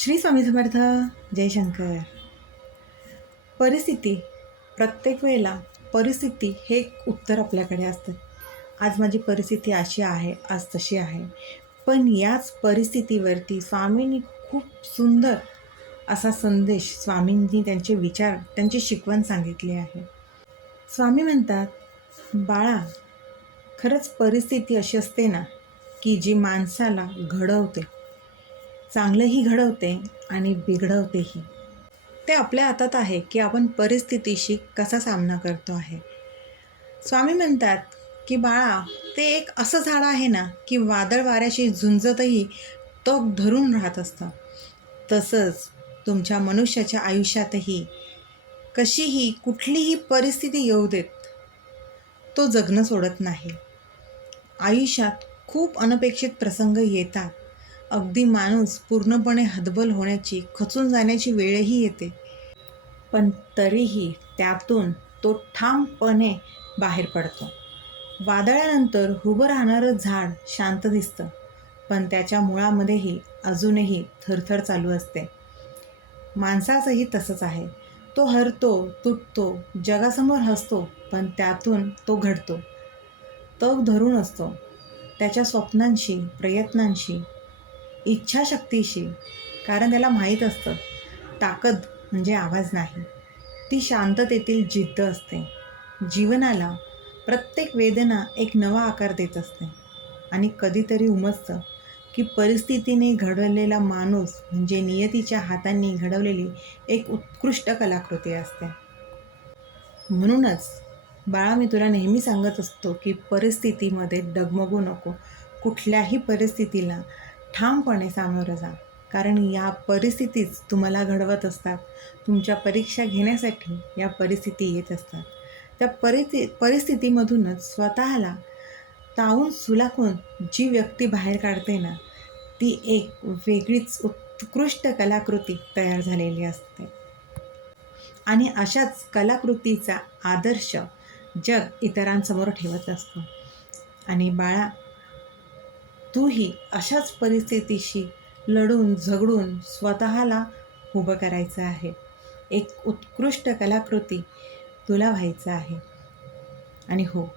श्री स्वामी समर्थ जयशंकर परिस्थिती. प्रत्येक वेळेला परिस्थिती हे एक उत्तर आपल्याकडे असतं. आज माझी परिस्थिती अशी आहे आज तशी आहे. पण याच परिस्थितीवरती स्वामींनी खूप सुंदर असा संदेश स्वामींनी त्यांचे विचार त्यांची शिकवण सांगितली आहे. स्वामी म्हणतात बाळा खरंच परिस्थिती अशी असते ना की जी माणसाला घडवते. चांगलंही घडवते आणि बिघडवतेही. ते आपल्या हातात आहे की आपण परिस्थितीशी कसा सामना करतो आहे. स्वामी म्हणतात की बाळा ते एक असं झाड आहे ना की वादळ वाऱ्याशी झुंजतही तो धरून राहत असतं. तसंच तुमच्या मनुष्याच्या आयुष्यातही कशीही कुठलीही परिस्थिती येऊ देत तो जगणं सोडत नाही. आयुष्यात खूप अनपेक्षित प्रसंग येतात अगदी माणूस पूर्णपणे हतबल होण्याची खचून जाण्याची वेळही येते. पण तरीही त्यातून तो ठामपणे बाहेर पडतो. वादळानंतर उभं राहणारं झाड शांत दिसतं पण त्याच्या मुळामध्येही अजूनही थरथर चालू असते. माणसाचंही तसंच आहे. तो हरतो तुटतो जगासमोर हसतो पण त्यातून तो घडतो. तग धरून असतो. त्याच्या स्वप्नांशी प्रयत्नांशी इच्छाशक्तीशी कारण त्याला माहीत असतं ताकद म्हणजे आवाज नाही. ती शांततेतील जिद्द असते. जीवनाला प्रत्येक वेदना एक नवा आकार देत असते. आणि कधीतरी उमजतं की परिस्थितीने घडवलेला माणूस म्हणजे नियतीच्या हातांनी घडवलेली एक उत्कृष्ट कलाकृती असते. म्हणूनच बाळा मी तुला नेहमी सांगत असतो की परिस्थितीमध्ये डगमगू नको. कुठल्याही परिस्थितीला ठामपणे सामोरं जा. कारण या परिस्थितीच तुम्हाला घडवत असतात. तुमच्या परीक्षा घेण्यासाठी या परिस्थिती येत असतात. त्या परिस्थिती परिस्थितीमधूनच स्वतःला तावून सुलाखून जी व्यक्ती बाहेर काढते ना ती एक वेगळीच उत्कृष्ट कलाकृती तयार झालेली असते. आणि अशाच कलाकृतीचा आदर्श जग इतरांसमोर ठेवत असतो. आणि बाळा तूही अशाच परिस्थितीशी लढून झगडून स्वतःला उभं करायचं आहे. एक उत्कृष्ट कलाकृती तुला व्हायचं आहे. आणि हो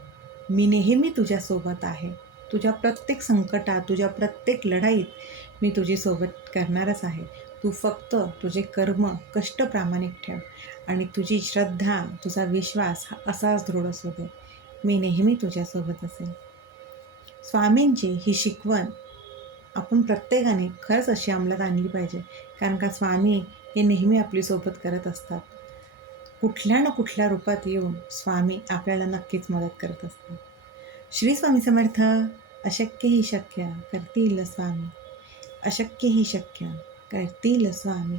मी नेहमी तुझ्यासोबत आहे. तुझ्या प्रत्येक संकटात तुझ्या प्रत्येक लढाईत मी तुझी सोबत करणारच आहे. तू फक्त तुझे कर्म कष्ट प्रामाणिक ठेव आणि तुझी श्रद्धा तुझा विश्वास हा असाच दृढ असू दे मी नेहमी तुझ्यासोबत असेल स्वामींची ही शिकवण आपण प्रत्येकाने खरंच अशी अंमलात आणली पाहिजे. कारण का स्वामी हे नेहमी आपली सोबत करत असतात. कुठल्या ना कुठल्या रूपात येऊन स्वामी आपल्याला नक्कीच मदत करत असतात. श्री स्वामी समर्थ अशक्य ही शक्य करतील स्वामी. अशक्य ही शक्य करतील स्वामी.